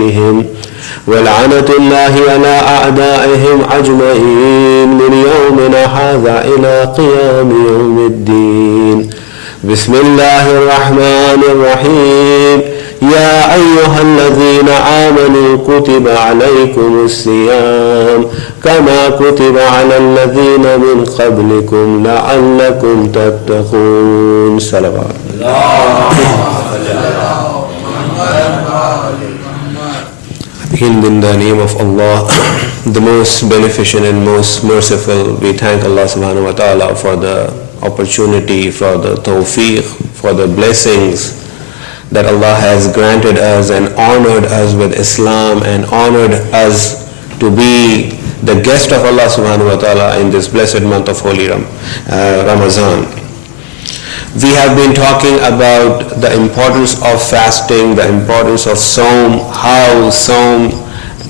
بيوتهم ولعنة الله على أعدائهم أجمعين من يومنا هذا إلى قيام يوم الدين. بسم الله الرحمن الرحيم. يا أيها الذين آمنوا كتب عليكم الصيام كما كتب على الذين من قبلكم لعلكم تتقون. صلوات. In the name of Allah, the most beneficent and most merciful, we thank Allah subhanahu wa ta'ala for the opportunity, for the tawfiq, for the blessings that Allah has granted us and honored us with Islam and honored us to be the guest of Allah subhanahu wa ta'ala in this blessed month of Holy Ramadan. We have been talking about the importance of fasting, the importance of Saum, how Saum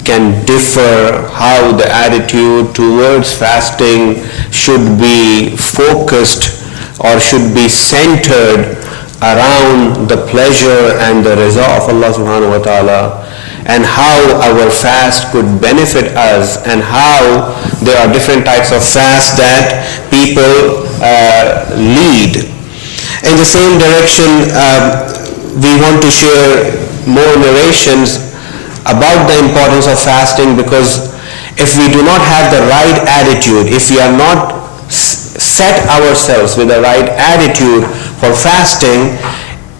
can differ, how the attitude towards fasting should be focused or should be centered around the pleasure and the reza of Allah subhanahu wa ta'ala, and how our fast could benefit us, and how there are different types of fast that people lead. In the same direction, we want to share more narrations about the importance of fasting, because if we do not have the right attitude, if we are not set ourselves with the right attitude for fasting,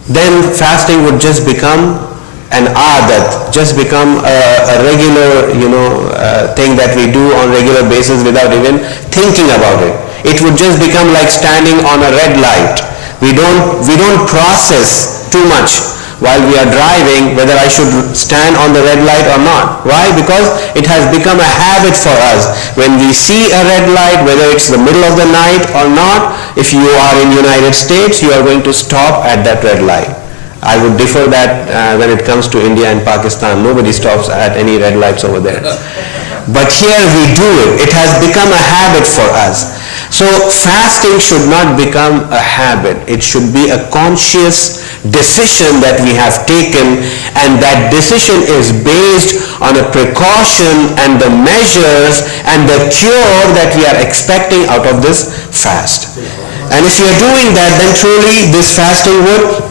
then fasting would just become an adat, just become a regular thing that we do on regular basis without even thinking about it. It would just become like standing on a red light. We don't process too much while we are driving whether I should stand on the red light or not. Why? Because it has become a habit for us. When we see a red light, whether it's the middle of the night or not, if you are in United States, you are going to stop at that red light. I would differ that when it comes to India and Pakistan. Nobody stops at any red lights over there. But here we do it. It has become a habit for us. So fasting should not become a habit. It should be a conscious decision that we have taken, and that decision is based on a precaution and the measures and the cure that we are expecting out of this fast. And if you are doing that, then truly this fasting would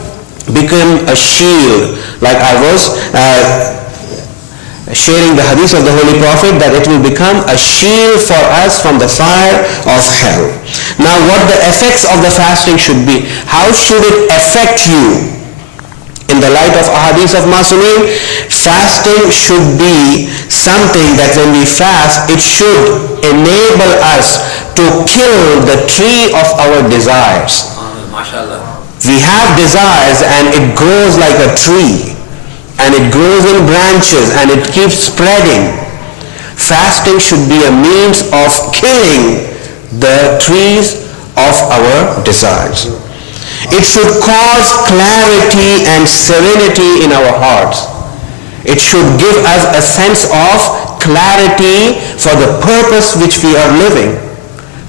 become a shield. Like I was sharing the hadith of the Holy Prophet, that it will become a shield for us from the fire of hell. Now what the effects of the fasting should be, how should it affect you? In the light of ahadith of Masumin, fasting should be something that when we fast, it should enable us to kill the tree of our desires. We have desires and it grows like a tree, and it grows in branches and it keeps spreading. Fasting should be a means of killing the trees of our desires. It should cause clarity and serenity in our hearts. It should give us a sense of clarity for the purpose which we are living.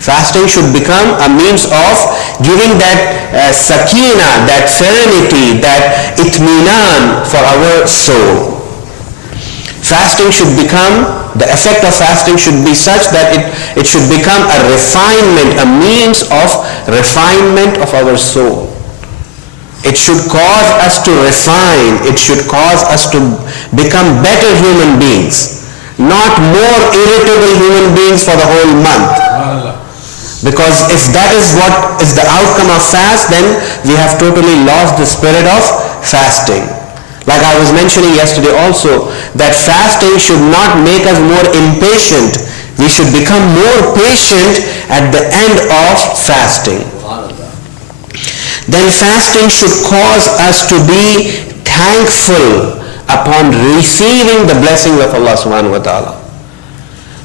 Fasting should become a means of giving that sakina, that serenity, that itminan for our soul. Fasting should become, the effect of fasting should be such that it should become a refinement, a means of refinement of our soul. It should cause us to refine, it should cause us to become better human beings, not more irritable human beings for the whole month. Because if that is what is the outcome of fast, then we have totally lost the spirit of fasting. Like I was mentioning yesterday also, that fasting should not make us more impatient. We should become more patient at the end of fasting. Then fasting should cause us to be thankful upon receiving the blessings of Allah subhanahu wa ta'ala.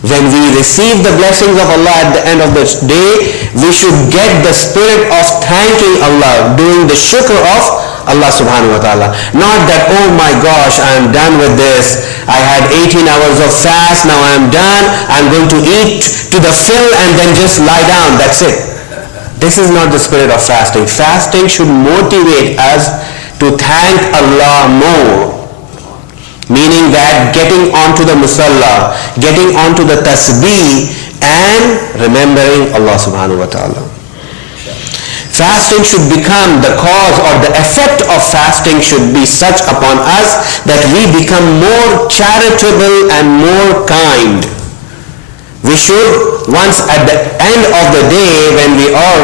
When we receive the blessings of Allah at the end of the day, we should get the spirit of thanking Allah, doing the shukr of Allah subhanahu wa ta'ala. Not that, oh my gosh, I am done with this. I had 18 hours of fast, now I am done. I am going to eat to the fill and then just lie down. That's it. This is not the spirit of fasting. Fasting should motivate us to thank Allah more. meaning that getting onto the musalla, getting onto the tasbih and remembering Allah subhanahu wa ta'ala. Fasting should become the cause, or the effect of fasting should be such upon us that we become more charitable and more kind. We should, once at the end of the day when we are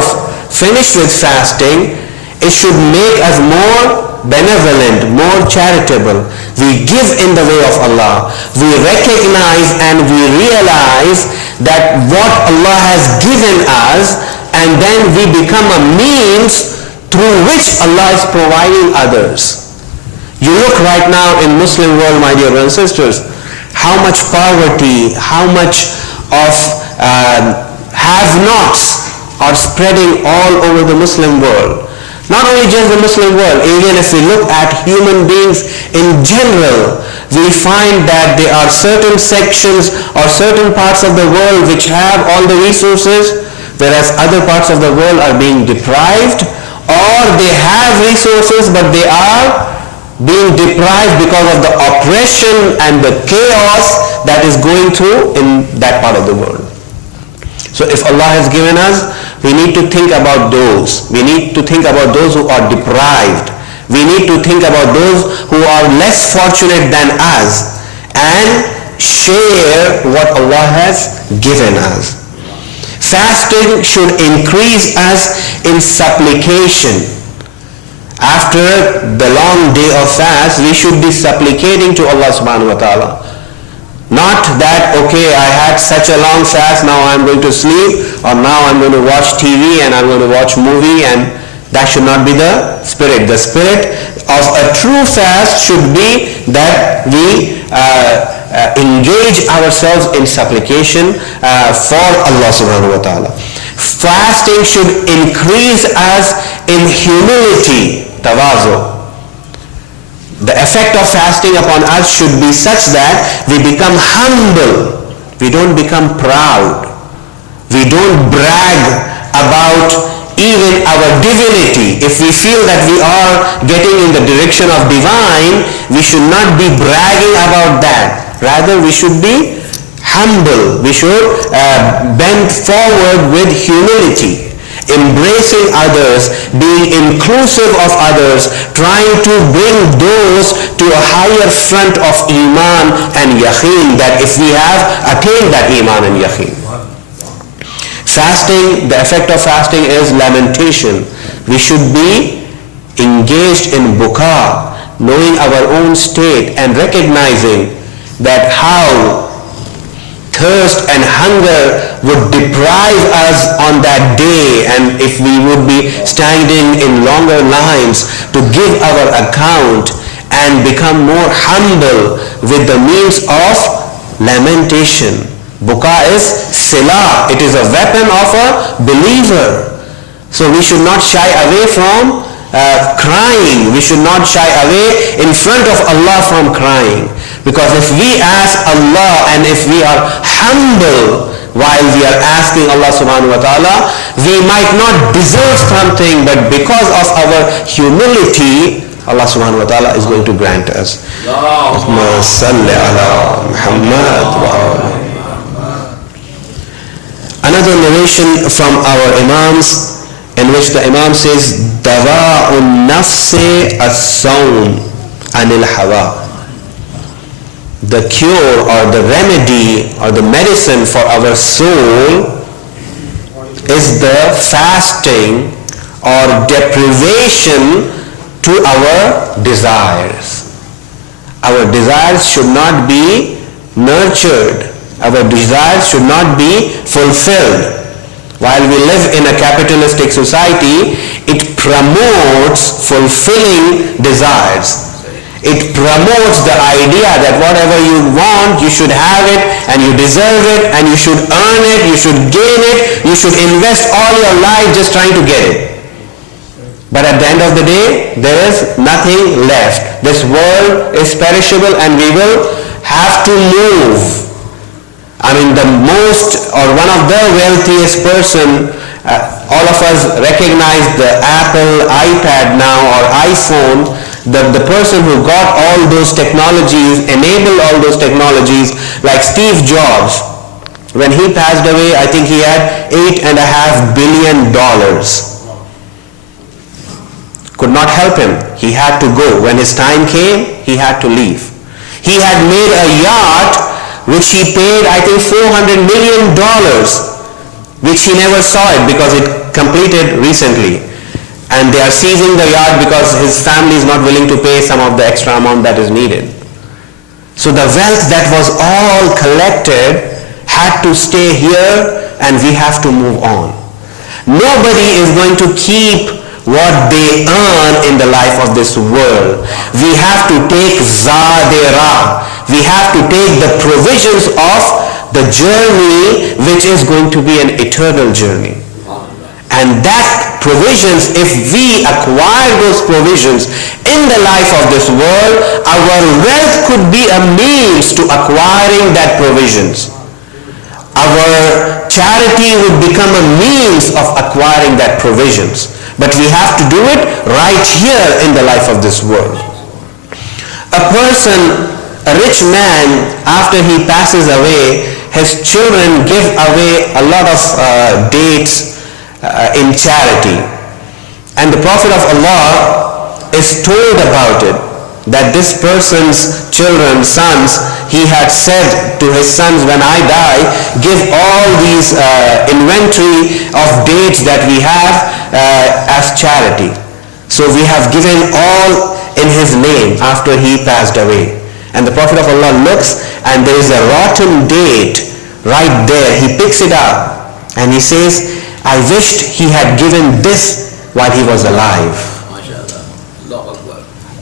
finished with fasting, it should make us more benevolent, more charitable. We give in the way of Allah. We recognize and we realize that what Allah has given us, and then we become a means through which Allah is providing others. You look right now in Muslim world, my dear brothers and sisters, how much poverty, how much of have-nots are spreading all over the Muslim world. Not only just the Muslim world, even if we look at human beings in general, we find that there are certain sections or certain parts of the world which have all the resources, whereas other parts of the world are being deprived, or they have resources but they are being deprived because of the oppression and the chaos that is going through in that part of the world. So if Allah has given us, we need to think about those. We need to think about those who are deprived. We need to think about those who are less fortunate than us and share what Allah has given us. Fasting should increase us in supplication. After the long day of fast, we should be supplicating to Allah subhanahu wa ta'ala. Not that, okay, I had such a long fast, now I'm going to sleep, or now I'm going to watch TV and I'm going to watch movie, and that should not be the spirit. The spirit of a true fast should be that we engage ourselves in supplication for Allah subhanahu wa ta'ala. Fasting should increase us in humility, tawazu. The effect of fasting upon us should be such that we become humble. We don't become proud. We don't brag about even our divinity. If we feel that we are getting in the direction of divine, we should not be bragging about that. Rather, we should be humble. We should bend forward with humility, embracing others, being inclusive of others, trying to bring those to a higher front of iman and yaqeen, that if we have attained that iman and yaqeen. Fasting, the effect of fasting is lamentation. We should be engaged in buka, knowing our own state and recognizing that how thirst and hunger would deprive us on that day, and if we would be standing in longer lines to give our account and become more humble with the means of lamentation. Buka is silah. It is a weapon of a believer. So we should not shy away from crying. We should not shy away in front of Allah from crying. Because if we ask Allah and if we are humble while we are asking Allah subhanahu wa ta'ala, we might not deserve something, but because of our humility, Allah subhanahu wa ta'ala is going to grant us. Allahumma salli ala Muhammad wa ala. Another narration from our Imams, in which the Imam says, Dawa'un nafsi as-sawm anil hawa. The cure or the remedy or the medicine for our soul is the fasting or deprivation to our desires. Our desires should not be nurtured. Our desires should not be fulfilled. While we live in a capitalistic society, it promotes fulfilling desires. It promotes the idea that whatever you want, you should have it, and you deserve it, and you should earn it, you should gain it, you should invest all your life just trying to get it. But at the end of the day, there is nothing left. This world is perishable and we will have to move. I mean, the most or one of the wealthiest person, all of us recognize the Apple iPad now or iPhone. The person who got all those technologies, enabled all those technologies, like Steve Jobs, when he passed away, I think he had $8.5 billion. Could not help him. He had to go. When his time came, he had to leave. He had made a yacht which he paid, I think, $400 million, which he never saw it because it completed recently. And they are seizing the yacht because his family is not willing to pay some of the extra amount that is needed. So the wealth that was all collected had to stay here, and we have to move on. Nobody is going to keep what they earn in the life of this world. We have to take zadera. We have to take the provisions of the journey, which is going to be an eternal journey. And that provisions, if we acquire those provisions in the life of this world, our wealth could be a means to acquiring that provisions. Our charity would become a means of acquiring that provisions. But we have to do it right here in the life of this world. A person, a rich man, after he passes away, his children give away a lot of dates in charity. And the Prophet of Allah is told about it, that this person's children, sons, he had said to his sons, when I die, give all these inventory of dates that we have as charity. So we have given all in his name after he passed away. And the Prophet of Allah looks, and there is a rotten date right there. He picks it up and he says, I wished he had given this while he was alive.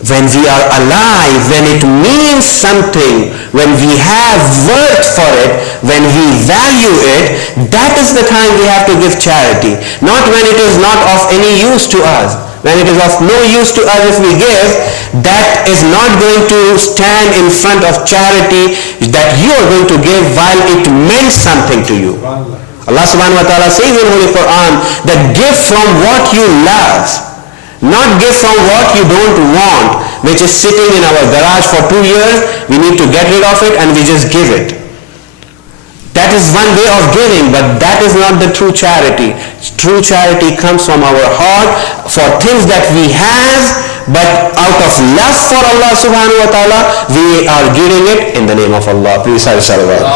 When we are alive, when it means something, when we have worth for it, when we value it, that is the time we have to give charity. Not when it is not of any use to us. When it is of no use to us if we give, that is not going to stand in front of charity that you are going to give while it meant something to you. Allah subhanahu wa ta'ala says in Holy Quran that give from what you love. Not give from what you don't want, which is sitting in our garage for 2 years. We need to get rid of it and we just give it. That is one way of giving, but that is not the true charity. True charity comes from our heart for things that we have, but out of love for Allah subhanahu wa ta'ala, we are giving it in the name of Allah. Please say salawat.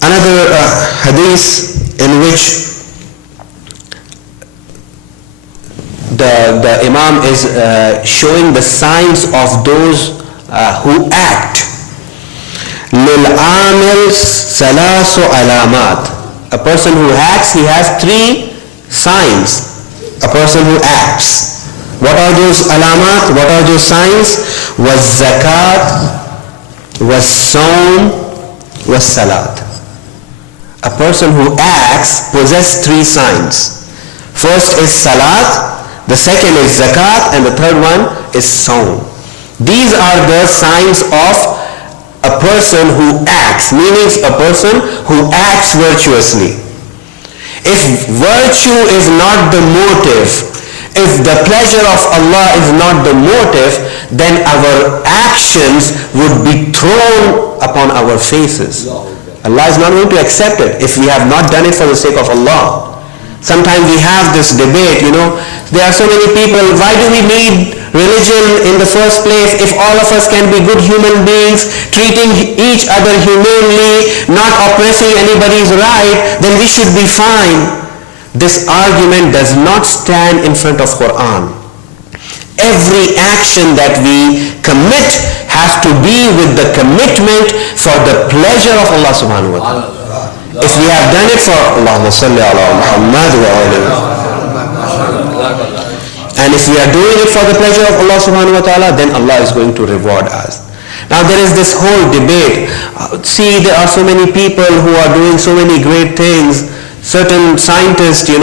Another hadith in which the Imam is showing the signs of those who act. لِلْعَامِلْ ثَلَاثُ عَلَامَاتٍ. A person who acts, he has 3 signs. A person who acts. What are those alamat? What are those signs? وَالزَّكَاةِ وَالصَّوْمِ وَالصَّلَاةِ. A person who acts possesses 3 signs. First is salat, the second is zakat, and the third one is saum. These are the signs of a person who acts, meaning a person who acts virtuously. If virtue is not the motive, if the pleasure of Allah is not the motive, then our actions would be thrown upon our faces. Allah is not going to accept it if we have not done it for the sake of Allah. Sometimes we have this debate, there are so many people, why do we need religion in the first place if all of us can be good human beings, treating each other humanely, not oppressing anybody's right, then we should be fine. This argument does not stand in front of Quran. Every action that we commit has to be with the commitment for the pleasure of Allah subhanahu wa ta'ala. If we have done it for Allahumma salli ala Muhammad wa alihi, and if we are doing it for the pleasure of Allah subhanahu wa ta'ala, then Allah is going to reward us. Now there is this whole debate. See, there are so many people who are doing so many great things. Certain scientist, he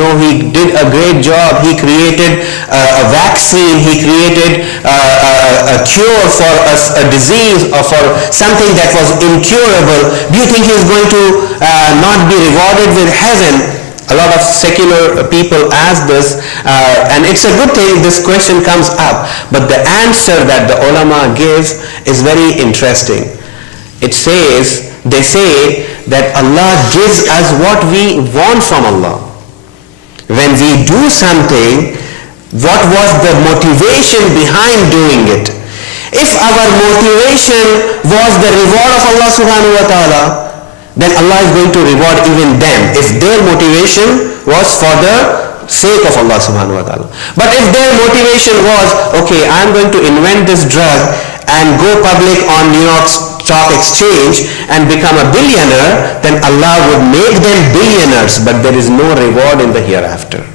did a great job. He created a vaccine. He created a cure for a disease or for something that was incurable. Do you think he is going to not be rewarded with heaven? A lot of secular people ask this, and it's a good thing this question comes up, but the answer that the ulama give is very interesting. They say that Allah gives us what we want from Allah. When we do something, what was the motivation behind doing it? If our motivation was the reward of Allah subhanahu wa ta'ala, then Allah is going to reward even them if their motivation was for the sake of Allah subhanahu wa ta'ala. But if their motivation was, okay, I'm going to invent this drug and go public on New York Stock Exchange and become a billionaire, then Allah would make them billionaires, but there is no reward in the hereafter.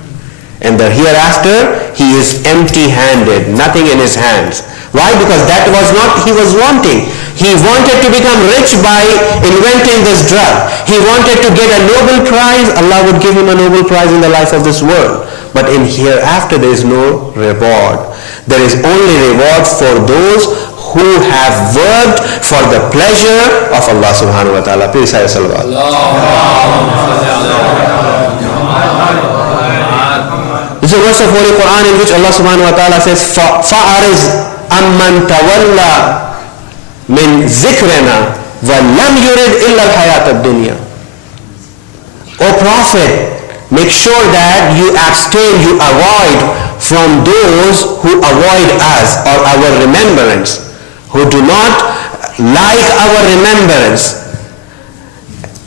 In the hereafter, he is empty-handed, nothing in his hands. Why? Because that was not he was wanting. He wanted to become rich by inventing this drug. He wanted to get a Nobel Prize. Allah would give him a Nobel Prize in the life of this world. But in hereafter, there is no reward. There is only reward for those who have worked for the pleasure of Allah subhanahu wa ta'ala. Please say salawat. This is a verse of Holy Quran in which Allah subhanahu wa ta'ala says, فَأَعْرِضْ أَمَّنْ تَوَلَّى مِنْ ذِكْرِنَا وَلَمْ يُرِدْ إِلَّا الْحَيَاةَ الدُّنْيَا. O Prophet, make sure that you abstain, you avoid from those who avoid us or our remembrance, who do not like our remembrance.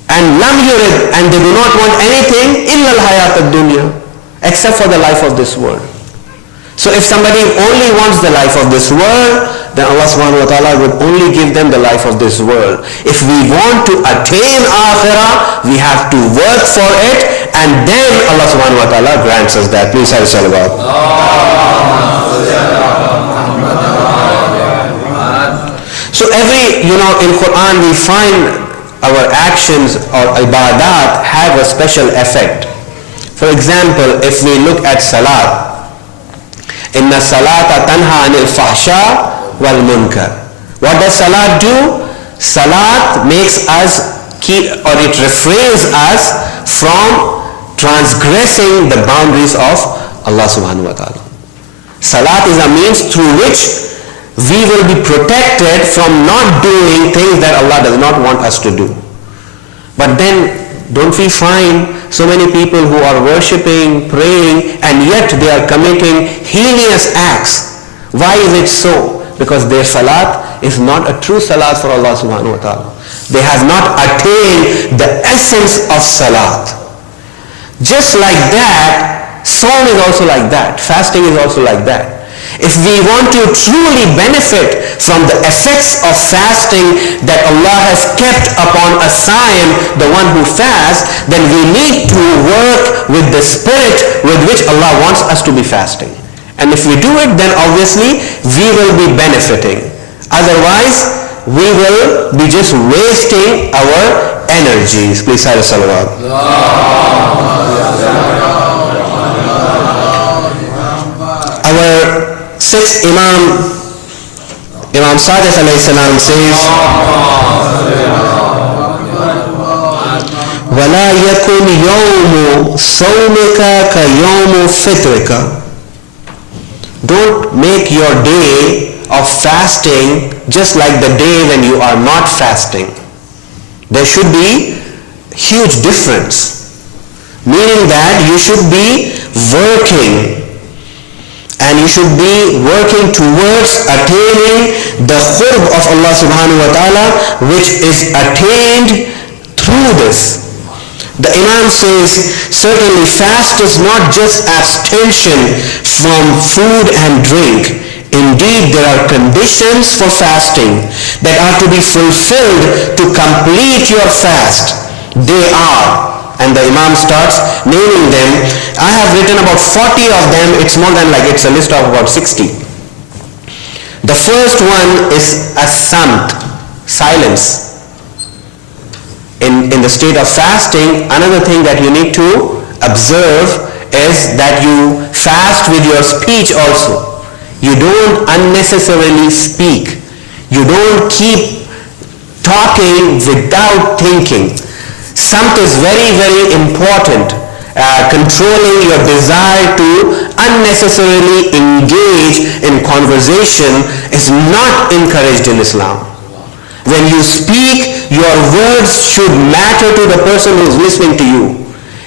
And lam yurid, and they do not want anything illa al-hayat ad-dunya, except for the life of this world. So if somebody only wants the life of this world, then Allah subhanahu wa ta'ala would only give them the life of this world. If we want to attain akhirah, we have to work for it, and then Allah subhanahu wa ta'ala grants us that. Please say salawat. So every, in Quran we find our actions or ibadat have a special effect. For example, if we look at salat, inna salata tanha anil fahsha wal munkar. What does salat do? Salat makes us it refrains us from transgressing the boundaries of Allah subhanahu wa ta'ala. Salat is a means through which we will be protected from not doing things that Allah does not want us to do. But then, don't we find so many people who are worshipping, praying, and yet they are committing heinous acts? Why is it so? Because their salat is not a true salat for Allah subhanahu wa ta'ala. They have not attained the essence of salat. Just like that, song is also like that, fasting is also like that. If we want to truly benefit from the effects of fasting that Allah has kept upon a Sa'im, the one who fasts, then we need to work with the spirit with which Allah wants us to be fasting. And if we do it, then obviously we will be benefiting. Otherwise, we will be just wasting our energies. Please say salawat. Our sixth Imam Sadiq alayhi salam says, وَلَا يَكُنْ يَوْمُ صَوْمِكَ كَيَوْمُ فِطْرِكَ. Don't make your day of fasting just like the day when you are not fasting. There should be huge difference. Meaning that you should be working, and you should be working towards attaining the khurb of Allah subhanahu wa ta'ala, which is attained through this. The Imam says, certainly fast is not just abstention from food and drink. Indeed, there are conditions for fasting that are to be fulfilled to complete your fast. They are, and the Imam starts naming them. I have written about 40 of them. It's more than it's a list of about 60. The first one is as-samt, silence. In the state of fasting, another thing that you need to observe is that you fast with your speech also. You don't unnecessarily speak. You don't keep talking without thinking. Samt is very, very important. controlling your desire to unnecessarily engage in conversation is not encouraged in Islam. When you speak, your words should matter to the person who is listening to you.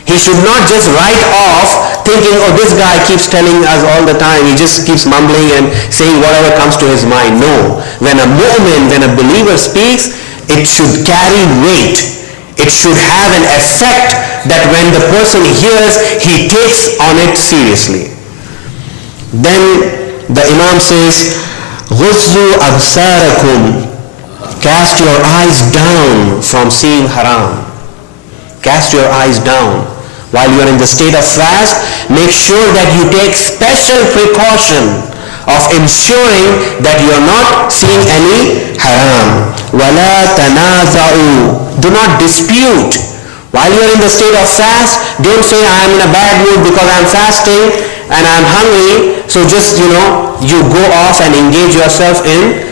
He should not just write off thinking, oh, this guy keeps telling us all the time, he just keeps mumbling and saying whatever comes to his mind. No. When a mu'min, when a believer speaks, it should carry weight. It should have an effect that when the person hears, he takes on it seriously. Then the Imam says, غُزُّوا أَبْصَارَكُمْ, cast your eyes down from seeing haram. Cast your eyes down. While you are in the state of fast, make sure that you take special precaution of ensuring that you are not seeing any haram. وَلَا تَنَازَعُوا, do not dispute. While you are in the state of fast, don't say I am in a bad mood because I am fasting and I am hungry, so just you go off and engage yourself in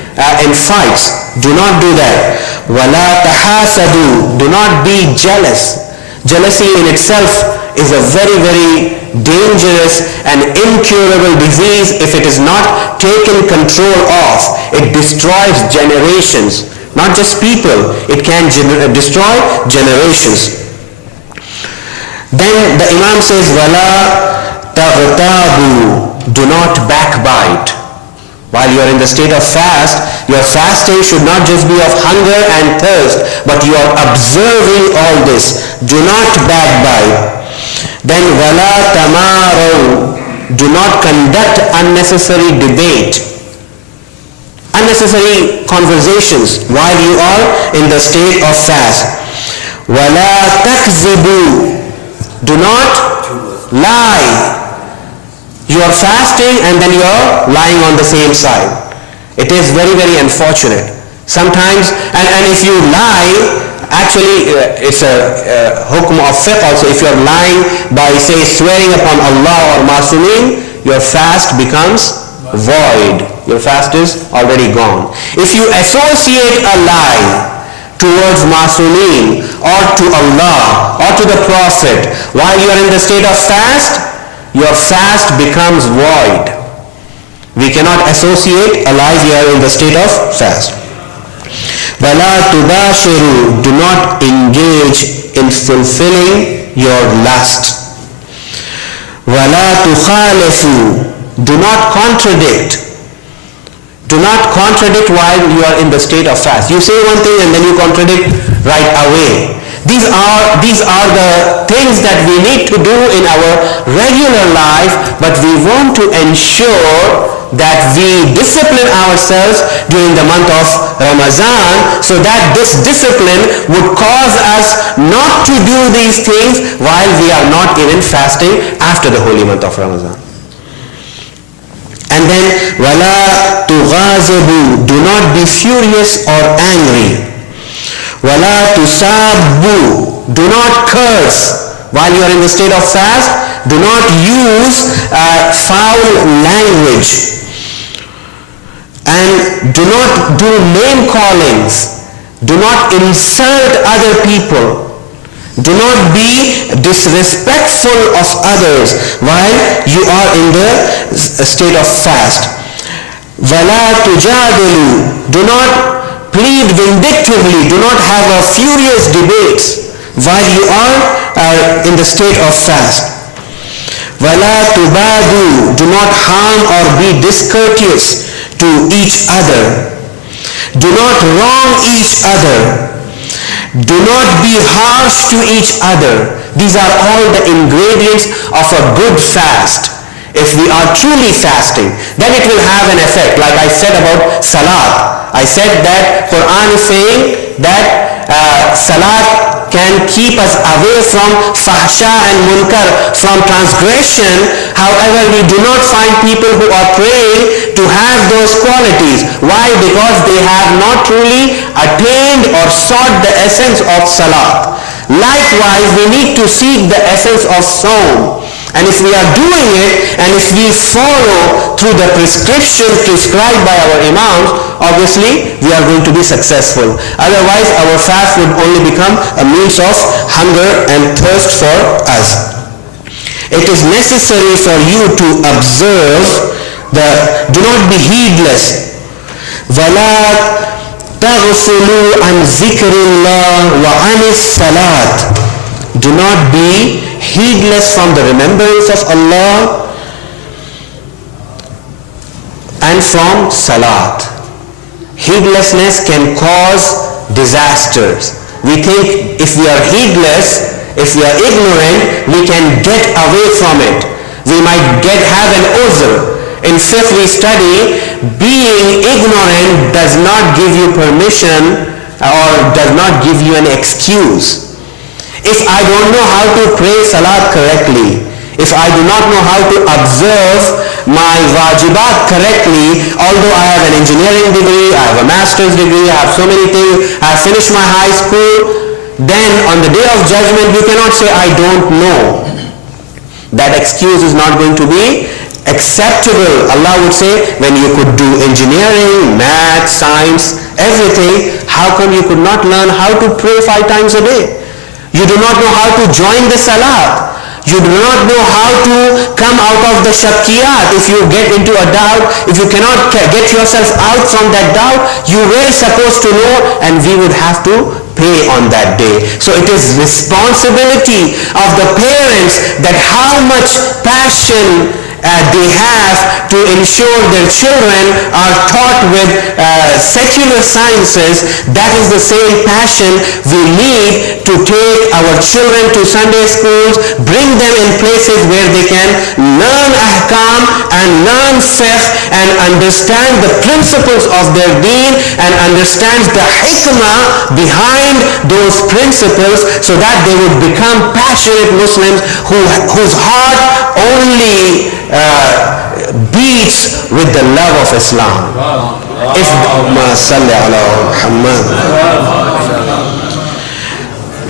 fights. Do not do that. وَلَا تَحَاسَدُوا, do not be jealous. Jealousy in itself is a very, very dangerous and incurable disease if it is not taken control of. It destroys generations, not just people. It can destroy generations. Then the Imam says, وَلَا تَغْتَابُوا, do not backbite. While you are in the state of fast, your fasting should not just be of hunger and thirst, but you are observing all this. Do not backbite. Then وَلَا تَمَارَوْا, do not conduct unnecessary debate, unnecessary conversations while you are in the state of fast. وَلَا تَكْذِبُوا, do not lie. You are fasting and then you are lying on the same side. It is very, very unfortunate. Sometimes, and if you lie, actually it's a hukm of fiqh also. If you are lying by, say, swearing upon Allah or Masumin, your fast becomes void. Your fast is already gone. If you associate a lie towards Masumin or to Allah or to the Prophet while you are in the state of fast, your fast becomes void. We cannot associate a lie we are in the state of fast. وَلَا تُبَاشِرُوا, do not engage in fulfilling your lust. وَلَا تُخَالِفُوا, do not contradict. Do not contradict while you are in the state of fast. You say one thing and then you contradict right away. These are the things that we need to do in our regular life, but we want to ensure that we discipline ourselves during the month of Ramadan so that this discipline would cause us not to do these things while we are not even fasting after the holy month of Ramadan. And then, وَلَا تُغَاظِبُوا, do not be furious or angry. وَلَا تُسَابُّوا, do not curse. While you are in the state of fast, do not use foul language. And do not do name callings. Do not insult other people. Do not be disrespectful of others while you are in the state of fast. وَلَا تُجَادِلُوا, do not plead vindictively, do not have a furious debate while you are in the state of fast. وَلَا تُبَادُوا, do not harm or be discourteous to each other. Do not wrong each other. Do not be harsh to each other. These are all the ingredients of a good fast. If we are truly fasting, then it will have an effect. Like I said about salat. I said that Quran is saying that salat can keep us away from fahsha and munkar, from transgression. However, we do not find people who are praying to have those qualities. Why? Because they have not truly attained or sought the essence of salat. Likewise, we need to seek the essence of Sawm. And if we are doing it, and if we follow through the prescription prescribed by our imams, obviously we are going to be successful. Otherwise, our fast would only become a means of hunger and thirst for us. it is necessary for you to observe do not be heedless. وَلَا تَغْفُلُوا عَنْ ذِكْرِ اللَّهِ وَعَنِ الصَّلَاةِ. Do not be heedless from the remembrance of Allah and from salat. Heedlessness can cause disasters. We think if we are heedless, if we are ignorant, we can get away from it. We might have an uzr. In fiqh we study, being ignorant does not give you permission or does not give you an excuse. If I don't know how to pray salat correctly, if I do not know how to observe my wajibat correctly, although I have an engineering degree, I have a master's degree, I have so many things, I have finished my high school, then on the day of judgment you cannot say I don't know. That excuse is not going to be acceptable. Allah would say, when you could do engineering, math, science, everything, how come you could not learn how to pray 5 times a day? You do not know how to join the salat. You do not know how to come out of the shakkiyat. If you get into a doubt, if you cannot get yourself out from that doubt, you were supposed to know, and we would have to pay on that day. So it is responsibility of the parents that how much passion they have to ensure their children are taught with secular sciences. That is the same passion we need to take our children to Sunday schools, bring them in places where they can learn ahkam and learn fiqh and understand the principles of their deen and understand the hikmah behind those principles, so that they would become passionate Muslims whose heart only beats with the love of Islam. If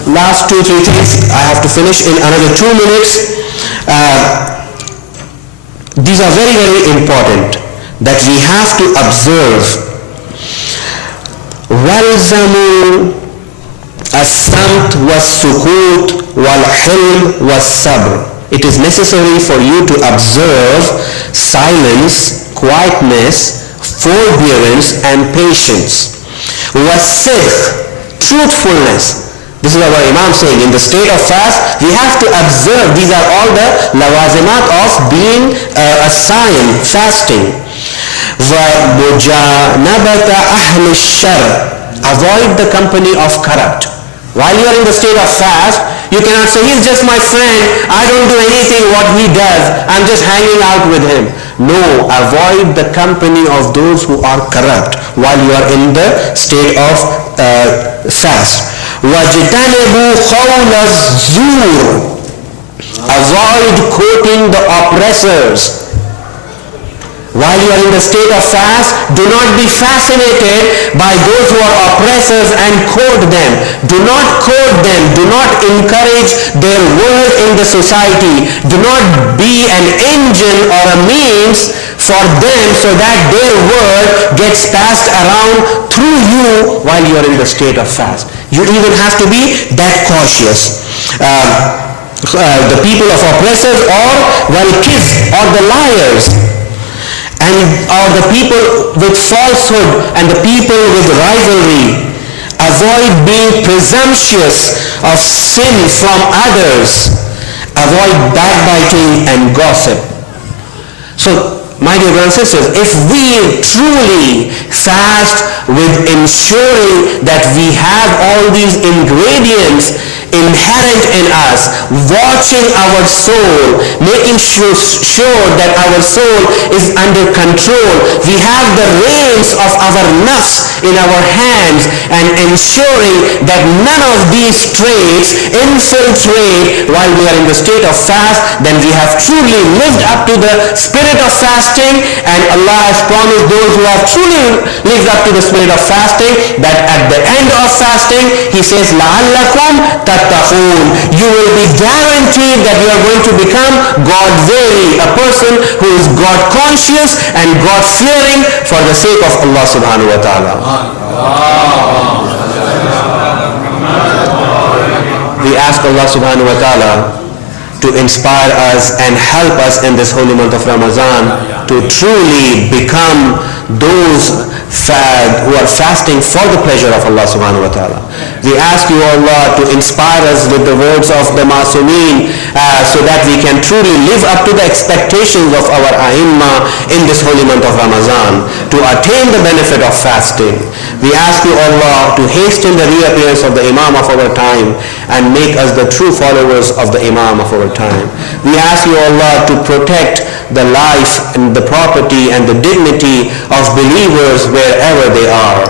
last 2-3 things I have to finish in another 2 minutes. These are very, very important that we have to observe. وَالْزَمُوا الصَّمْتَ وَالسُّكُوتَ وَالْحِلْمَ وَالصَّبْرَ. It is necessary for you to observe silence, quietness, forbearance and patience. وَالصِّدْقِ, truthfulness. This is our Imam saying, in the state of fast, we have to observe. These are all the lawazimat of being a sign, fasting. وَمُجَانَبَةَ أَهْلِ الشَّرِّ, avoid the company of corrupt. While you are in the state of fast, you cannot say, he's just my friend, I don't do anything what he does, I'm just hanging out with him. No, avoid the company of those who are corrupt while you are in the state of fast. وَاجْتَنِبُوا قَوْلَ الزُّورِ, avoid quoting the oppressors. While you are in the state of fast, do not be fascinated by those who are oppressors and quote them. Do not quote them. Do not encourage their word in the society. Do not be an engine or a means for them so that their word gets passed around through you while you are in the state of fast. You even have to be that cautious. The people of oppressors, or kids, or the liars, or the people with falsehood and the people with rivalry. Avoid being presumptuous of sin from others. Avoid backbiting and gossip. So, my dear brothers and sisters, if we truly fast with ensuring that we have all these ingredients inherent in us, watching our soul, making sure that our soul is under control, we have the reins of our nafs in our hands, and ensuring that none of these traits infiltrate while we are in the state of fast, then we have truly lived up to the spirit of fasting, and Allah has promised those who have truly lived up to the spirit of fasting that at the end of fasting, He says, لَعَلَّكُمْ تَتَّقُونَ, you will be guaranteed that you are going to become God-fearing, a person who is God-conscious and God-fearing for the sake of Allah subhanahu wa ta'ala. We ask Allah subhanahu wa ta'ala to to inspire us and help us in this holy month of Ramadan to truly become those who are fasting for the pleasure of Allah subhanahu wa ta'ala. We ask you, Allah, to inspire us with the words of the Masumeen so that we can truly live up to the expectations of our A'immah in this holy month of Ramadan to attain the benefit of fasting. We ask you, Allah, to hasten the reappearance of the Imam of our time and make us the true followers of the Imam of our time. We ask you, Allah, to protect the life and the property and the dignity of believers wherever they are.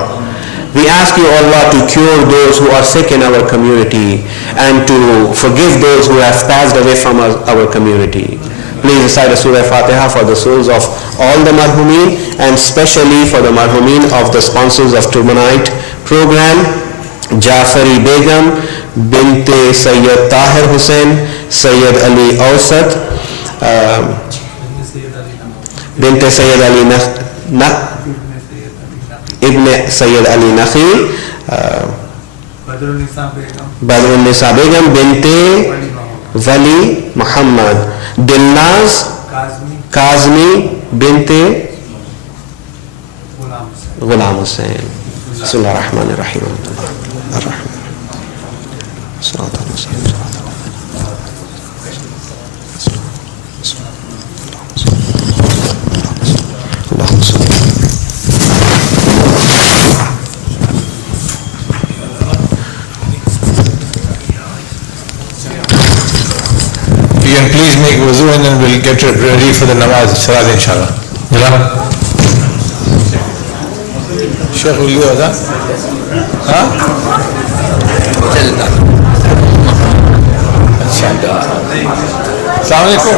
We ask you, Allah, to cure those who are sick in our community and to forgive those who have passed away from our community. Please recite the Surah Fatiha for the souls of all the marhumeen and especially for the marhumeen of the sponsors of tonight program, Jafari Begum, Binte Sayyid Tahir Hussain, Sayyid Ali Awsat, Binte Sayyid Ali Ibn Sayyid Ali Nakhi, Badrun Nisa Begum, Binte Wali Muhammad, Dilnaz Kazmi, Binte Ghulam Hussain. Bismillah ar-Rahman ar-Rahim. Ar-Rahman. Salatu al-Muslim. You can please make wuzu and then we'll get ready for the namaz, salat inshallah. Sheikh, will you do that? Assalamu alaikum.